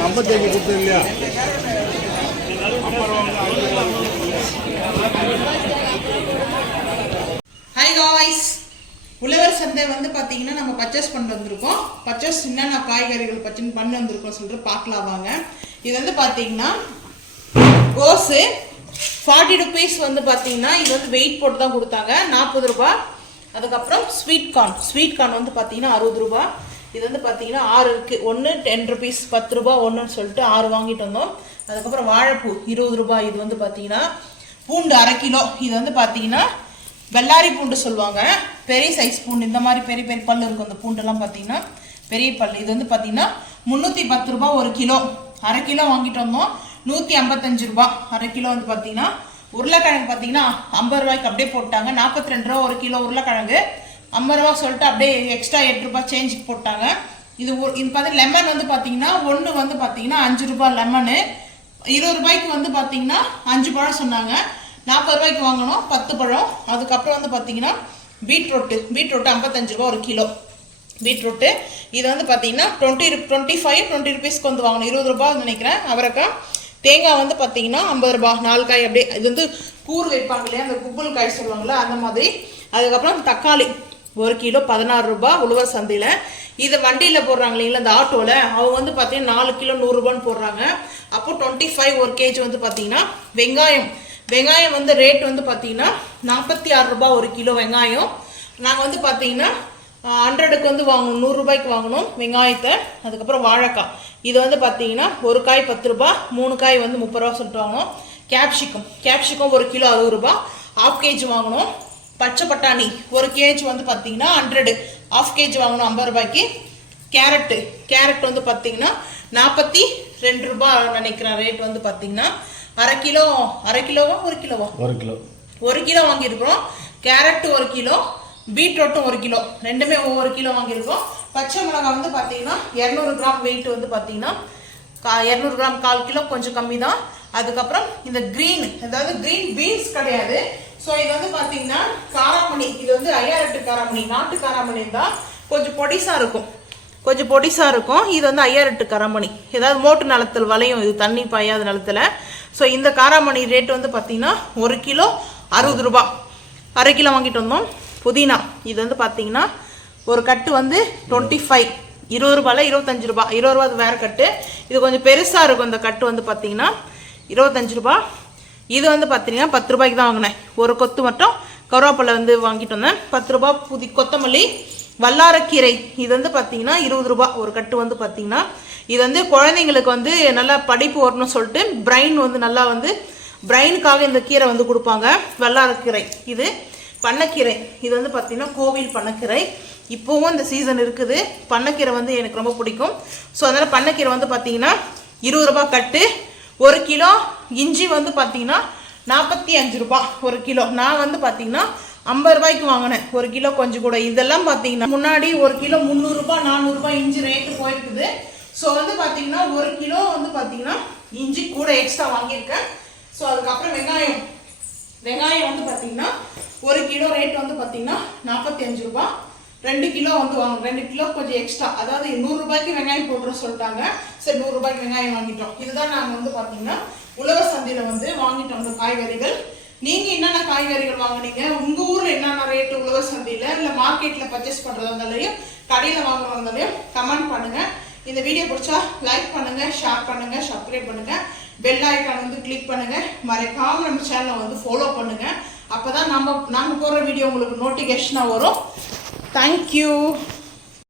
ஐம்பத்தஞ்சு இல்லையா hi guys உழவர் சந்தை வந்து பார்த்தீங்கன்னா நம்ம பர்ச்சேஸ் பண்ணி வந்திருக்கோம். பர்ச்சேஸ் என்னென்ன காய்கறிகள் பர்ச்சேஸ் பண்ணி வந்திருக்கோம் சொல்லிட்டு பார்க்கலாம் வாங்க. இது வந்து பார்த்தீங்கன்னா கோஸு ஃபார்ட்டி ருபீஸ் வந்து பார்த்தீங்கன்னா இது வந்து வெயிட் போட்டு தான் கொடுத்தாங்க. நாற்பது ரூபாய் அதுக்கப்புறம் ஸ்வீட் கார்ன் ஸ்வீட் கார்ன் வந்து பார்த்தீங்கன்னா அறுபது ரூபாய் இது வந்து பார்த்தீங்கன்னா ஆறு இருக்குது ஒன்று டென் ருபீஸ் பத்து ரூபா ஒன்றுன்னு சொல்லிட்டு ஆறு வாங்கிட்டு வந்தோம். அதுக்கப்புறம் வாழைப்பூ இருபது ரூபாய் இது வந்து பார்த்தீங்கன்னா பூண்டு அரை கிலோ. இது வந்து பார்த்தீங்கன்னா வெள்ளாரி பூண்டு சொல்லுவாங்க. பெரிய சைஸ் பூண்டு. இந்த மாதிரி பெரிய பெரிய பல் இருக்கும். அந்த பூண்டெல்லாம் பார்த்தீங்கன்னா பெரிய பல் இது வந்து பார்த்தீங்கன்னா முந்நூற்றி பத்து ரூபா ஒரு கிலோ. அரை கிலோ வாங்கிட்டு வந்தோம். நூற்றி ஐம்பத்தஞ்சு ரூபா. அரை கிலோ வந்து பார்த்தீங்கன்னா உருளைக்கிழங்கு பார்த்தீங்கன்னா ஐம்பது ரூபாய்க்கு அப்படியே போட்டாங்க. நாற்பத்தி ரெண்டு ரூபா ஒரு கிலோ உருளைக்கிழங்கு. ஐம்பது ரூபா சொல்லிட்டு அப்படியே எக்ஸ்ட்ரா எட்டு ரூபாய் சேஞ்சுக்கு போட்டாங்க. இது இது பார்த்தீங்கன்னா லெமன் வந்து பார்த்தீங்கன்னா ஒன்று வந்து பார்த்தீங்கன்னா அஞ்சு ரூபா லெமனு இருபது ரூபாய்க்கு வந்து பார்த்தீங்கன்னா அஞ்சு பழம் சொன்னாங்க. நாற்பது ரூபாய்க்கு வாங்கணும் பத்து பழம். அதுக்கப்புறம் வந்து பார்த்தீங்கன்னா பீட்ரூட்டு. பீட்ரூட்டு ஐம்பத்தஞ்சு ரூபா ஒரு கிலோ. பீட்ரூட்டு. இது வந்து பார்த்தீங்கன்னா டுவெண்ட்டி டுவெண்ட்டி ஃபைவ் டுவெண்ட்டி ருபீஸ்க்கு வந்து வாங்கணும். இருபது ரூபா நினைக்கிறேன் அவரைக்காய். தேங்காய் வந்து பார்த்தீங்கன்னா ஐம்பது ரூபாய் நாலு காய் அப்படியே இது வந்து கூறு வைப்பாங்க இல்லையா? அந்த குப்பல் காய் சொல்லுவாங்கள்ல அந்த மாதிரி. அதுக்கப்புறம் தக்காளி ஒரு கிலோ பதினாறு ரூபாய் உழவர் சந்தையில். இதை வண்டியில் போடுறாங்க இல்லைங்களா இந்த ஆட்டோவில் அவங்க வந்து பார்த்தீங்கன்னா நாலு கிலோ நூறுரூபான்னு போடுறாங்க. அப்போ டுவெண்ட்டி ஃபைவ் ஒரு கேஜி வந்து பார்த்தீங்கன்னா வெங்காயம். வெங்காயம் வந்து ரேட் வந்து பார்த்தீங்கன்னா நாற்பத்தி ஆறு ரூபாய் ஒரு கிலோ வெங்காயம். நாங்கள் வந்து பார்த்தீங்கன்னா ஹண்ட்ரடுக்கு வந்து வாங்கணும் நூறுரூபாய்க்கு வாங்கணும் வெங்காயத்தை அதுக்கப்புறம் வாழைக்காய். இது வந்து பார்த்தீங்கன்னா ஒரு காய் பத்து ரூபாய் மூணு காய் வந்து முப்பது ரூபா சொல்லிட்டு வாங்கணும். கேப்சிகம் கேப்சிகம் ஒரு கிலோ அறுபது ரூபாய் ஹாஃப் கேஜி வாங்கணும். பச்சை பட்டாணி ஒரு கேஜி வந்து பார்த்தீங்கன்னா ஹண்ட்ரடு ஆஃப் கேஜி வாங்கணும் ஐம்பது ரூபாய்க்கு. கேரட்டு கேரட் வந்து பார்த்தீங்கன்னா நாற்பத்தி ரெண்டு ரூபாய் நினைக்கிறேன் ரேட் வந்து பார்த்தீங்கன்னா அரை கிலோ அரை கிலோவா ஒரு கிலோவா? ஒரு கிலோ. ஒரு கிலோ வாங்கியிருக்கிறோம். கேரட் ஒரு கிலோ பீட்ரூட்டும் ஒரு கிலோ. ரெண்டுமே ஒவ்வொரு கிலோ வாங்கியிருக்கோம். பச்சை மிளகாய் வந்து பார்த்தீங்கன்னா இரநூறு கிராம் வெயிட் வந்து பார்த்தீங்கன்னா கா இரநூறு கிராம் கால் கிலோ கொஞ்சம் கம்மி தான் அதுக்கப்புறம் இந்த க்ரீன் அதாவது க்ரீன் பீன்ஸ் கிடையாது. ஸோ இது வந்து பார்த்தீங்கன்னா காராமணி இது வந்து ஐயாரெட்டு காராமணி நாட்டு காராமணி தான். கொஞ்சம் பொடிசாக இருக்கும். கொஞ்சம் பொடிசாக இருக்கும். இது வந்து ஐயாரெட்டு காராமணி. ஏதாவது மோட்டு நிலத்தில் வளையும். இது தண்ணி பாயாத நிலத்துல. ஸோ இந்த காராமணி ரேட் வந்து பார்த்தீங்கன்னா ஒரு கிலோ அறுபது ரூபாய் அரை கிலோ வாங்கிட்டு வந்தோம். புதினா. இது வந்து பார்த்தீங்கன்னா ஒரு கட்டு வந்து டுவெண்ட்டி ஃபைவ் இருபது ரூபாயில் இருபத்தஞ்சு ரூபாய் இருபது ரூபா அது வேறு கட்டு. இது கொஞ்சம் பெருசாக இருக்கும் இந்த கட்டு வந்து பார்த்தீங்கன்னா இருபத்தஞ்சு ரூபா. இது வந்து பார்த்தீங்கன்னா பத்து ரூபாய்க்கு தான் வாங்கினேன். ஒரு கொத்து மட்டும் கருவேப்பிலை வந்து வாங்கிட்டு வந்தேன். பத்து ரூபா புதி கொத்தமல்லி வல்லாரக்கீரை. இது வந்து பார்த்தீங்கன்னா இருபது ரூபாய் ஒரு கட்டு வந்து பார்த்தீங்கன்னா இது வந்து குழந்தைங்களுக்கு வந்து நல்லா படிப்பு வரணும்னு சொல்லிட்டு பிரைன் வந்து நல்லா வந்து பிரைனுக்காக இந்த கீரை வந்து கொடுப்பாங்க. வல்லாரக்கீரை. இது பண்ணக்கீரை. இது வந்து பார்த்தீங்கன்னா கோவில் பண்ணக்கீரை. இப்போவும் இந்த சீசன் இருக்குது. பண்ணக்கீரை வந்து எனக்கு ரொம்ப பிடிக்கும். ஸோ அதனால் பண்ணக்கீரை வந்து பார்த்தீங்கன்னா இருபது ரூபாய் கட்டு. ஒரு கிலோ இஞ்சி வந்து பார்த்தீங்கன்னா நாற்பத்தி அஞ்சு ரூபா ஒரு கிலோ. நான் வந்து பார்த்தீங்கன்னா ஐம்பது ரூபாய்க்கு வாங்கினேன். ஒரு கிலோ கொஞ்சம் கூட. இதெல்லாம் பார்த்தீங்கன்னா முன்னாடி ஒரு கிலோ முந்நூறுரூபா நானூறுரூபா இஞ்சி ரேட்டு போயிருக்குது. ஸோ வந்து பார்த்தீங்கன்னா ஒரு கிலோ வந்து பார்த்தீங்கன்னா இஞ்சி கூட எக்ஸ்ட்ரா வாங்கியிருக்கேன். ஸோ அதுக்கப்புறம் வெங்காயம் வெங்காயம் வந்து பார்த்தீங்கன்னா ஒரு கிலோ ரேட் வந்து பார்த்தீங்கன்னா நாற்பத்தி அஞ்சு ரூபா. ரெண்டு கிலோ வந்து வாங்க ரெண்டு கிலோ கொஞ்சம் எக்ஸ்ட்ரா அதாவது நூறுரூபாய்க்கு வெங்காயம் போட்டுற சொல்லிட்டாங்க. சரி நூறுரூபாய்க்கு வெங்காயம் வாங்கிட்டோம். இதுதான் நாங்கள் வந்து பார்த்தீங்கன்னா உழவர் சந்தையில் வந்து வாங்கிட்டோம் அந்த காய்கறிகள். நீங்கள் என்னென்ன காய்கறிகள் வாங்குனீங்க? உங்கள் ஊரில் என்னென்ன ரேட்டு உழவர் சந்தையில்? இல்லை மார்க்கெட்டில் பர்ச்சேஸ் பண்ணுறதாலையும் கடையில் வாங்குறதாலையும் கமெண்ட் பண்ணுங்கள் இந்த வீடியோ பிடிச்சா லைக் பண்ணுங்கள் ஷேர் பண்ணுங்கள் சப்ஸ்கிரைப் பண்ணுங்கள் பெல் ஐக்கான் வந்து கிளிக் பண்ணுங்கள் மறக்காம நம்ம சேனலை வந்து ஃபாலோ பண்ணுங்கள் அப்போ தான் நம்ம நாங்கள் போடுற வீடியோ உங்களுக்கு நோட்டிஃபிகேஷனாக வரும். தேங்க்யூ